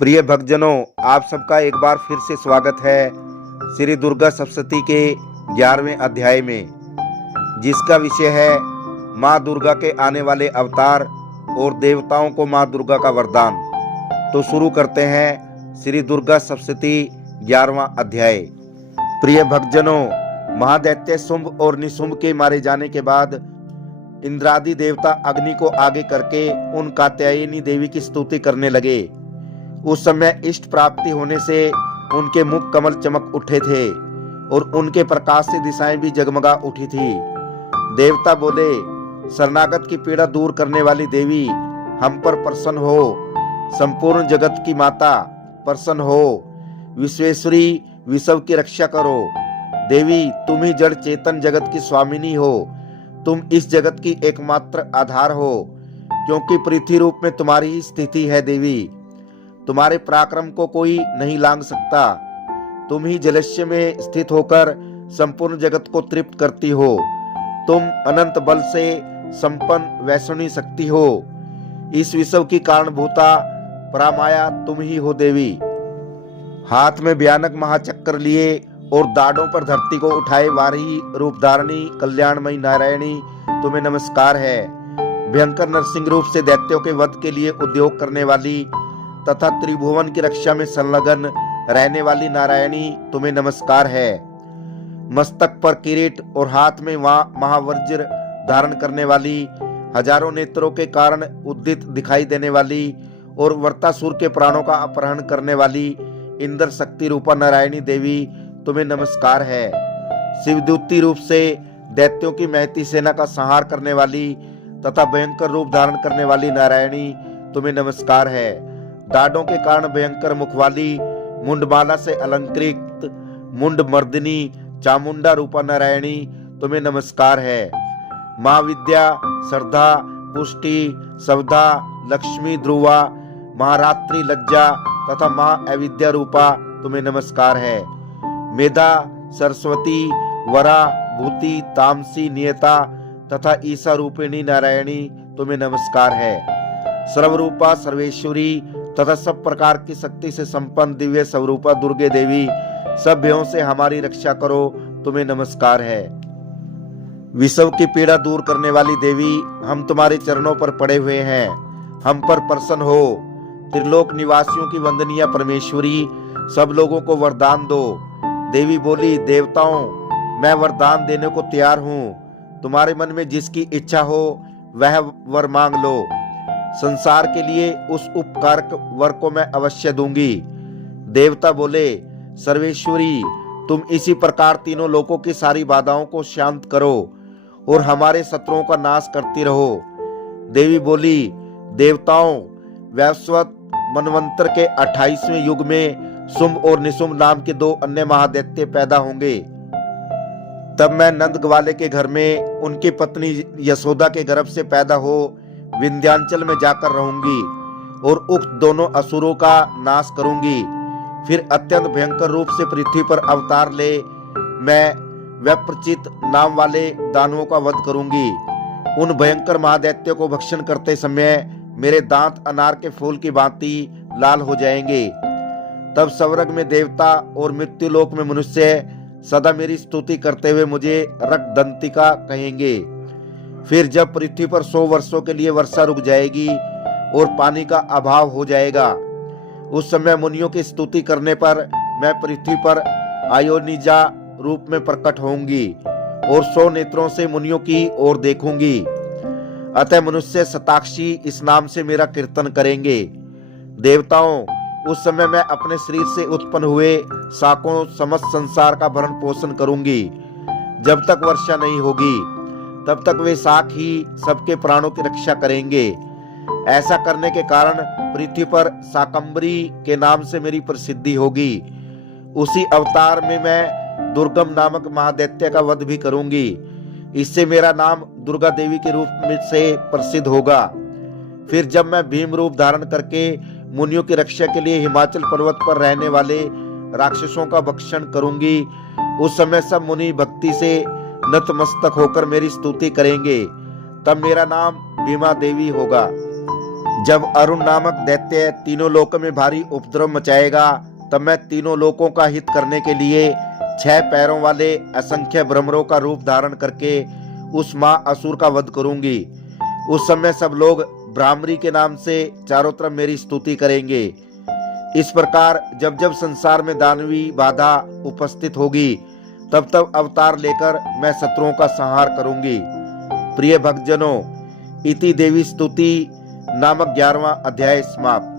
प्रिय भक्तजनों, आप सबका एक बार फिर से स्वागत है श्री दुर्गा सप्तशती के 11वें अध्याय में, जिसका विषय है माँ दुर्गा के आने वाले अवतार और देवताओं को माँ दुर्गा का वरदान। तो शुरू करते हैं श्री दुर्गा सप्तशती 11वां अध्याय। प्रिय भक्तजनों, महादैत्य शुंभ और निशुंभ के मारे जाने के बाद इंद्रादि देवता अग्नि को आगे करके उन कात्यायनी देवी की स्तुति करने लगे। उस समय इष्ट प्राप्ति होने से उनके मुख कमल चमक उठे थे और उनके प्रकाश से दिशाएं भी जगमगा उठी थी। देवता बोले, शरणागत की पीड़ा दूर करने वाली देवी, हम पर प्रसन्न हो। संपूर्ण जगत की माता, प्रसन्न हो। विश्वेश्वरी, विश्व की रक्षा करो। देवी, तुम ही जड़ चेतन जगत की स्वामिनी हो। तुम इस जगत की एकमात्र आधार हो, क्योंकि पृथ्वी रूप में तुम्हारी ही स्थिति है। देवी, तुम्हारे पराक्रम को कोई नहीं लांघ सकता। तुम ही जलस्य में स्थित होकर संपूर्ण जगत को तृप्त करती हो। तुम अनंत बल से संपन्न वैष्णवी शक्ति हो। इस विश्व की कारणभूता परामाया तुम ही हो। देवी, हाथ में भयानक महाचक्र लिए और दाढ़ों पर धरती को उठाए वारी रूप धारणी कल्याणमयी नारायणी, तुम्हें नमस्कार है। भयंकर नरसिंह रूप से दैत्यों के वध के लिए उद्योग करने वाली तथा त्रिभुवन की रक्षा में संलग्न रहने वाली नारायणी, तुम्हें नमस्कार है। मस्तक पर किरीट और हाथ में महावज्र धारण करने वाली, हजारों नेत्रों के कारण उद्दित दिखाई देने वाली और वर्तासुर के प्राणों का अपहरण करने वाली इंद्र शक्ति रूपा नारायणी देवी, तुम्हें नमस्कार है। शिवदूती रूप से दैत्यों की महती सेना का संहार करने वाली तथा भयंकर रूप धारण करने वाली नारायणी, तुम्हें नमस्कार है। दाढ़ों के कारण भयंकर मुख वाली, मुंडमाला से अलंकृत मुंड मर्दिनी चामुंडा रूपा नारायणी, तुम्हें नमस्कार है। माँ विद्या, श्रद्धा, पुष्टि, सवधा, लक्ष्मी, ध्रुवा, महारात्रि, लज्जा तथा माँ अविद्या रूपा, तुम्हें नमस्कार है। मेधा, सरस्वती, वरा, भूति, तामसी, नियता तथा ईसा रूपिणी नारायणी, तुम्हें नमस्कार है। सर्वरूपा, सर्वेश्वरी तथा सब प्रकार की शक्ति से संपन्न दिव्य स्वरूपा दुर्गे देवी, सब भयों से हमारी रक्षा करो, तुम्हें नमस्कार है। विश्व की पीड़ा दूर करने वाली देवी, हम तुम्हारे चरणों पर पड़े हुए हैं, हम पर प्रसन्न हो। त्रिलोक निवासियों की वंदनीय परमेश्वरी, सब लोगों को वरदान दो। देवी बोली, देवताओं, मैं वरदान देने को तैयार हूँ। तुम्हारे मन में जिसकी इच्छा हो वह वर मांग लो। संसार के लिए उस उपकारक वर को मैं अवश्य दूंगी। देवता बोले, सर्वेश्वरी, तुम इसी प्रकार तीनों लोकों की सारी बाधाओं को शांत करो और हमारे शत्रुओं का नाश करती रहो। देवी बोली, देवताओं, वैवस्वत मनवंतर के 28वें युग में शुंभ और निशुंभ नाम के दो अन्य महादैत्य पैदा होंगे। तब मैं नंद ग्वाले के घर में उनकी पत्नी यशोदा के गर्भ से पैदा हो विंध्याचल में जाकर रहूंगी और उक्त दोनों असुरों का नाश करूंगी। फिर अत्यंत भयंकर रूप से पृथ्वी पर अवतार ले मैं व्यप्रचित नाम वाले दानवों का वध करूंगी। उन भयंकर महादैत्यों को भक्षण करते समय मेरे दांत अनार के फूल की भांति लाल हो जाएंगे। तब स्वर्ग में देवता और मृत्युलोक में मनुष्य सदा मेरी स्तुति करते हुए मुझे रक्तदंतिका कहेंगे। फिर जब पृथ्वी पर 100 वर्षों के लिए वर्षा रुक जाएगी और पानी का अभाव हो जाएगा, उस समय मुनियों की स्तुति करने पर मैं पृथ्वी पर आयोनिजा रूप में प्रकट होंगी और 100 नेत्रों से मुनियों की ओर देखूंगी। अतः मनुष्य शताक्षी इस नाम से मेरा कीर्तन करेंगे। देवताओं, उस समय मैं अपने शरीर से उत्पन्न हुए शाकों समस्त संसार का भरण पोषण करूंगी। जब तक वर्षा नहीं होगी तब तक वे शाक ही सबके प्राणों की रक्षा करेंगे। ऐसा करने के कारण पृथ्वी पर शाकंभरी के नाम से मेरी प्रसिद्धि होगी। उसी अवतार में मैं दुर्गम नामक महादैत्य का वध भी करूंगी। इससे मेरा नाम दुर्गा देवी के रूप में से प्रसिद्ध होगा। फिर जब मैं भीम रूप धारण करके मुनियों की रक्षा के लिए हिमाचल पर्वत पर रहने वाले राक्षसों का भक्षण करूंगी, उस समय सब मुनि भक्ति से नतमस्तक होकर मेरी स्तुति करेंगे। तब मेरा नाम भीमा देवी होगा। जब अरुण नामक दैत्य तीनों लोकों में भारी उपद्रव मचाएगा, तब मैं तीनों लोकों का हित करने के लिए 6 पैरों वाले असंख्य भ्रमरों का रूप धारण करके उस असुर का वध करूंगी। उस समय सब लोग भ्रामरी के नाम से चारों तरफ मेरी स्तुति करेंगे। इस प्रकार जब जब संसार में दानवी बाधा उपस्थित होगी, तब तब अवतार लेकर मैं शत्रुओं का संहार करूंगी। प्रिय भक्तजनों, इति देवी स्तुति नामक 11वां अध्याय समाप्त।